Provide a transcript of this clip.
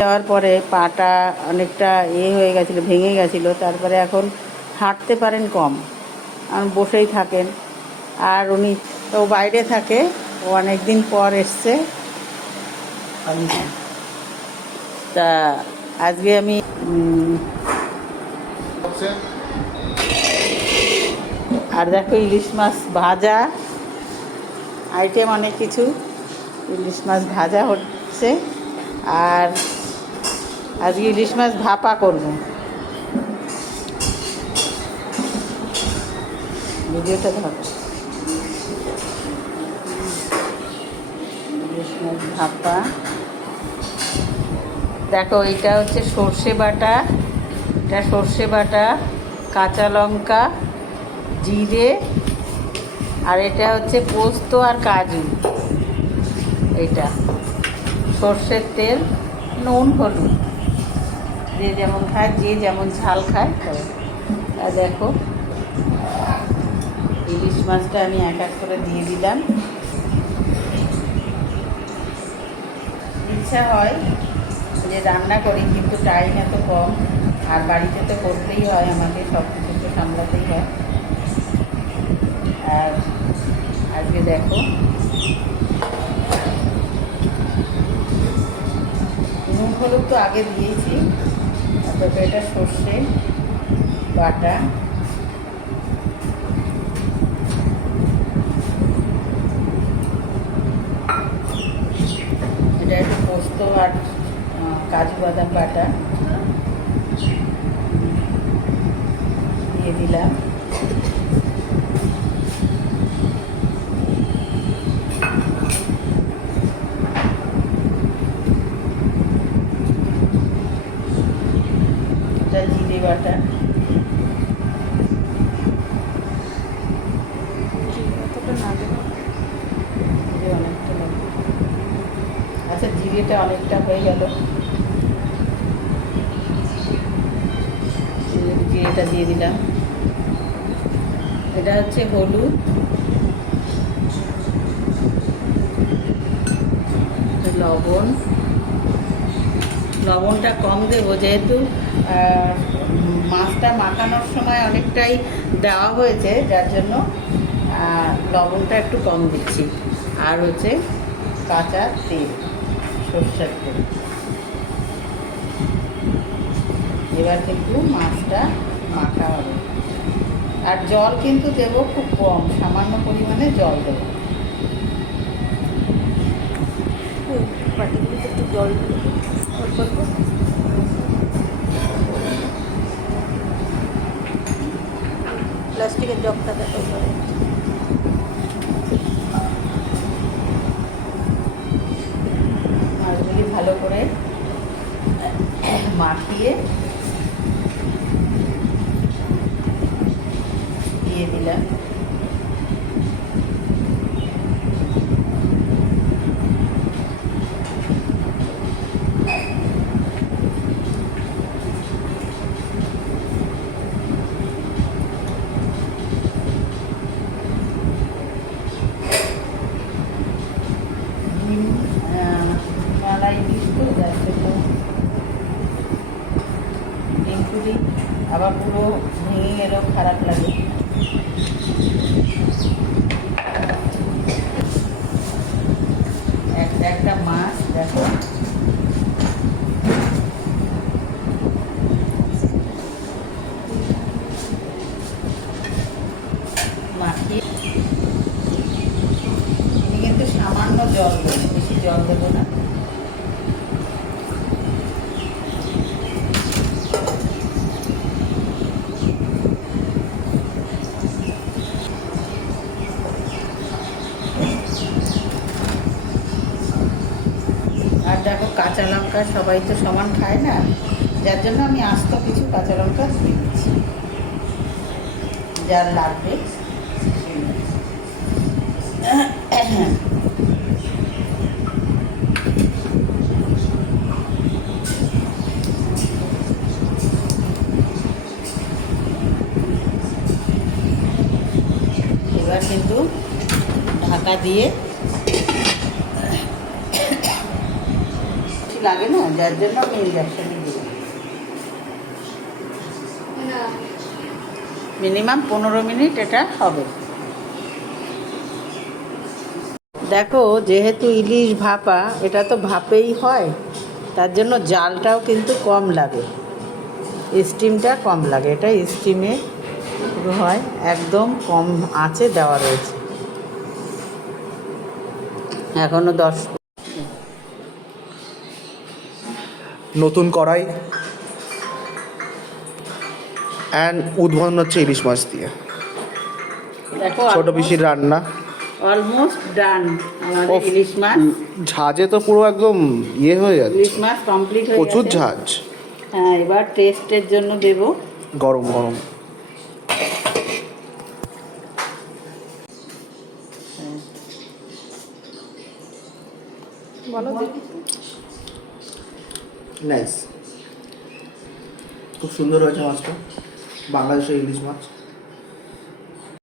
যাওয়ার পরে পাটা অনেকটা হয়ে গেছিলো, ভেঙে গেছিলো। তারপরে এখন হাঁটতে পারেন কম, বসেই থাকেন। আর উনি তো বাইরে থাকে, ও অনেক দিন পর এসছে। তা আজকে আমি আর দেখো ইলিশ মাছ ভাজা, আইটেম অনেক কিছু। ইলিশ মাছ ভাজা হচ্ছে, আর আজকে ইলিশ মাছ ভাপা করব। ভিডিওটা ধর। ইলিশ মাছ ভাপা দেখো, এটা হচ্ছে সর্ষে বাটা, এটা সর্ষে বাটা, কাঁচা লঙ্কা, জিরে, আর এটা হচ্ছে পোস্ত আর কাজু। এটা সর্ষের তেল, নুন, হলুদ, যে যেমন খায়, যে যেমন ঝাল খায়। আর দেখো ইলিশ মাছটা আমি এক এক করে দিয়ে দিলাম। ইচ্ছা হয় যে রান্না করি, কিন্তু টাইম এত কম, আর বাড়িতে তো করতেই হয়, আমাকে সব কিছু তো সামলাতেই হয়। আর আজকে দেখো নুন হলুদ তো আগে দিয়েছি। তারপরে এটা সর্ষে বাটা, এটা একটু পোস্ত আর কাজু বাদাম বাটা দিয়ে দিলাম। এটা জিরে বাটা, অনেকটা লাগবে। আচ্ছা, জিরেটা অনেকটা হয়ে গেল, জিরেটা দিয়ে দিলাম। এটা হচ্ছে হলুদ, লবণ, লবণটা কম দেবো যেহেতু মাছটা মাখানোর সময় অনেকটাই দেওয়া হয়েছে, যার জন্য লবণটা একটু কম দিচ্ছি। আর হচ্ছে কাঁচা তেল, সরষের তেল। এবার কিন্তু মাছটা মাখা হবে। আর জল কিন্তু দেবো খুব কম, সামান্য পরিমাণে জল দেবো। বাটিগুলোতে একটু জল অল্প অল্প প্লাস্টিকের জগটা দেখো। মাছগুলি ভালো করে মাখিয়ে দিয়ে দিলাম। মালাই ইলিশ তো, যার জন্য ডিমপুরি আবার পুরো ভেঙে গেলেও খারাপ লাগে। একটা মাছ দেখো মাখিয়ে, কিন্তু সামান্য জল দেবো, বেশি জল দেবো না। আর দেখো কাঁচা লঙ্কা সবাই তো সমান খায় না, যার জন্য আমি আস্ত কিছু কাঁচা লঙ্কা দিয়ে দিচ্ছি, যার লাগবে। এবার কিন্তু ঢাকা দিয়ে লাগে না, যার জন্য আমি ইন্ডাকশানে দিই। মিনিমাম 15 মিনিট এটা হবে। দেখো, যেহেতু ইলিশ ভাপা, এটা তো ভাপেই হয়, তার জন্য জালটাও কিন্তু কম লাগে, স্টিমটা কম লাগে। এটা স্টিমে পুরো হয়, একদম কম আঁচে দেওয়া রয়েছে। এখনও 10। নতুন কড়াই অ্যান্ড উদ্বোধন হচ্ছে ইলিশ মাছ দিয়ে। দেখো, ছোট পিসির রান্না অলমোস্ট ডান আমাদের ওফ, ইলিশ মাছ। ঝাঁজে তো পুরো একদম ইয়ে হয়ে ইলিশ যাচ্ছে, মাছ কমপ্লিট হয়ে প্রচুর গেছে। ঝাঁজ। হ্যাঁ, এবার টেস্টের জন্য দেব গরম গরম বলো নাইস, খুব সুন্দর হয়েছে মাছটা, বাংলাদেশের ইলিশ মাছ।